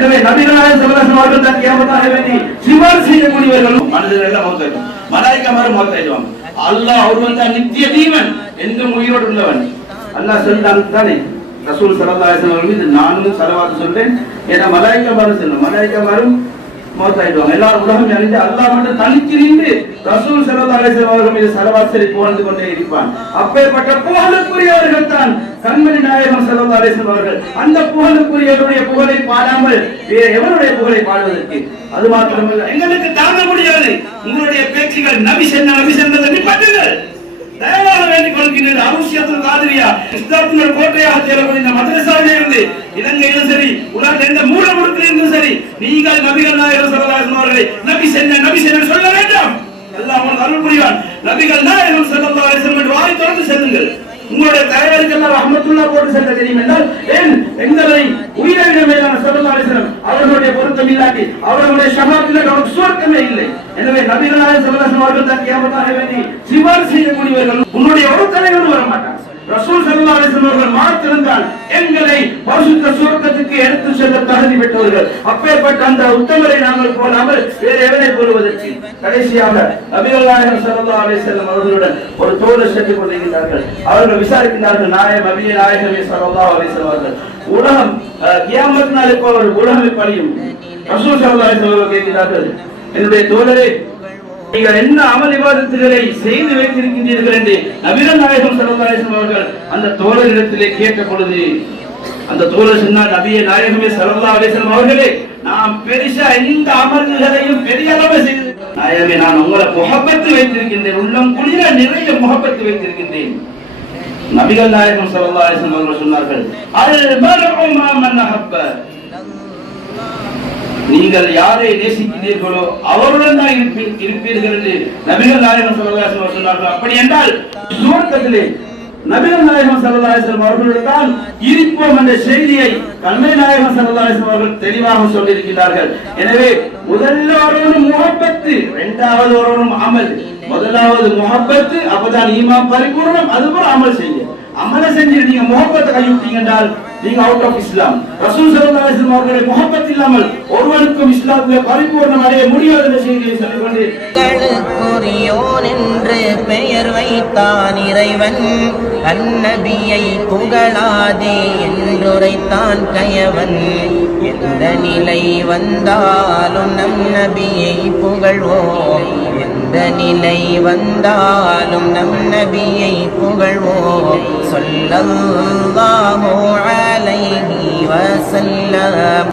எனவே நபிகளாய சிவராசன் அவர்கள் தன் கேமத்தாக வேண்டி சிவார் செய்யக்கூடியவர்களும் மனிதர்கள் எல்லாம் மௌத்தாயிடும் மாதிரி மௌத்தாயிடுவாங்க அல்லாஹ் அவர் வந்து நித்திய தீவன் என்றும் உயிரோடு உள்ளவன். அல்லாஹ் சொல்லிட்டாங்க தானே ரசூல் சல்லல்லாஹு அவர்கள் வஸல்லம் மீது நானும் ஸலவாத் சொல்றேன். ஏன்னா மலாய்க்கா மலாய்க்கமாரும் சொல்லும் மலாய்க்கமாரும் மௌத்தாயிடுவாங்க எல்லாரும் உலகம் அறிந்து அல்லாஹ் மட்டும் தனித்து நின்று ரசூல் ஸல்லல்லாஹு அலைஹி அவர்கள் மீது சரவாசரி புகழ்ந்து கொண்டே இருப்பான். அப்பேற்பட்ட புகழுக்குரியவர்கள் தான் கண்மணி நாயகம் ஸல்லல்லாஹு அலைஹி அவர்கள். அந்த புகழுக்குரியவருடைய புகழை பாடாமல் வேறு எவருடைய புகழை பாடுவதற்கு? அது மாத்திரமல்ல. எங்களுக்கு தாங்க முடியாது. உங்களுடைய பேச்சுகள் நபி சென்ன நபி சென்றதை நிப்பாட்டுங்கள். தயவாக வேண்டிக் கொள்கின்றது அருஷியத்தில் காதிரியா இஸ்லாத்தின் கோட்டையாக தேர்வு இந்த மதரசாவிலே இருந்து இலங்கையிலும் சரி உலகத்தில் எந்த மூல முடுக்கிலும் நீங்கள் நபிகள் நாயகர் சல்லல்லாஹு அவர்களை நபி சென்ன நபி சென்ன சொல்ல வேண்டும். அல்லாஹ் உங்களுக்கு அருள் புரிவான். நபிகள் நாயகம் சல்லல்லாஹு அலைஹி வஸல்லம் வாய் திறந்து செல்லுங்கள். உங்களுடைய தலைவருக்கெல்லாம் ரஹ்மத்துல்லா போட்டு செல்ல தெரியும் என்றால் ஏன் எங்களை உயிரை விட மேலான ஸல்லல்லாஹு அலைஹி வஸல்லம் அவர்களுடைய பொருத்தம் இல்லாட்டி அவர்களுடைய ஷஹாத்தில் நமக்கு சுவர்க்கமே இல்லை. எனவே நபிகளாக ஸல்லல்லாஹு அவர்கள் தான் கேமத்தாக வேண்டி சிபார் செய்யக்கூடியவர்கள் உன்னுடைய ஒரு தலைவர் வர மாட்டார் ரசூல் ஸல்லல்லாஹு அலைஹி வஸல்லம் அவர்கள் மாத்திருந்தால் எங்களை பரிசுத்த பெற்றவர்கள் அப்பேற்பட்ட அந்த உத்தமரை நாங்கள் போலாமல் வேறு எவனை போடுவதற்கு? கடைசியாக நபிகள் சரதா ஸல்லல்லாஹு அவர்களுடன் ஒரு தோழர் சென்று கொண்டிருக்கிறார்கள். அவர்கள் விசாரிக்கிறார்கள் நாயம் நபிய நாயகமே சரதா அலைஹி அவர்கள். உலகம் கியாமத் நாள் இப்போ அவர்கள் உலகமே எப்படியும் ரசூல் சரதா அலைஹி கேட்கிறார்கள் என்னுடைய தோழரே நீங்கள் என்ன அமல் விவாதத்துகளை செய்து வைத்திருக்கின்றீர்கள் என்று? நவீன நாயகம் சரதாயசம் அவர்கள் அந்த தோழரிடத்திலே கேட்ட பொழுது அந்த தோழர் சொன்னார் நபிய நாயகமே சரல்லா அலிசலம் அவர்களே நான் பெருசா எந்த அமர்வுகளையும் பெரிய அளவு செய்து நாயகமே நான் உங்களை முகப்பத்து வைத்திருக்கின்றேன். உள்ளம் குளிர நிறைய முகப்பத்து வைத்திருக்கின்றேன். நபிகள் நாயகம் சரல்லா அலிசலம் அவர்கள் சொன்னார்கள் அல் நீங்கள் யாரை நேசிக்கிறீர்களோ அவருடன் தான் இருப்பீர்கள் என்று நபிகள் நாயகம் ஸல்லல்லாஹு அலைஹி சொன்னார்கள். அப்படி என்றால் சுவர்க்கத்திலே நபிகள் நாயகம் ஸல்லல்லாஹு அவர்களுடன் தான் இருப்போம் என்ற செய்தியை கண்மை நாயகம் ஸல்லல்லாஹு அவர்கள் தெளிவாக சொல்லியிருக்கிறார்கள் எனவே முதல்ல ஒருவரும் முகப்பத்து இரண்டாவது ஒருவரும் அமல். முதலாவது முகப்பத்து அப்பதான் ஈமா பரிபூர்ணம் அதுபோல் அமல் செய்யும். அமல செஞ்சு நீங்க முகப்பத்தை கைவிட்டீங்க என்றால் நீங்க அவுட் ஆஃப் இஸ்லாம் ரசூல் ஸல்லல்லாஹு அலைஹி வஸல்லம் முகப்பத் இல்லாமல் ஒருவனுக்கும் இஸ்லாத்துல பரிபூர்ணம் அடைய முடியாது என்ற செய்தியை சொல்லிக்கொண்டு. என்று பெயர் வைத்தான் இறைவன். அந்நபியை புகழாதே என்றுரைத்தான் கயவன். எந்த நிலை வந்தாலும் நம் நபியை புகழ்வோம். எந்த நிலை வந்தாலும் நம் நபியை புகழ்வோம். சொல்லல்லாஹு அலைஹி வஸல்லம்.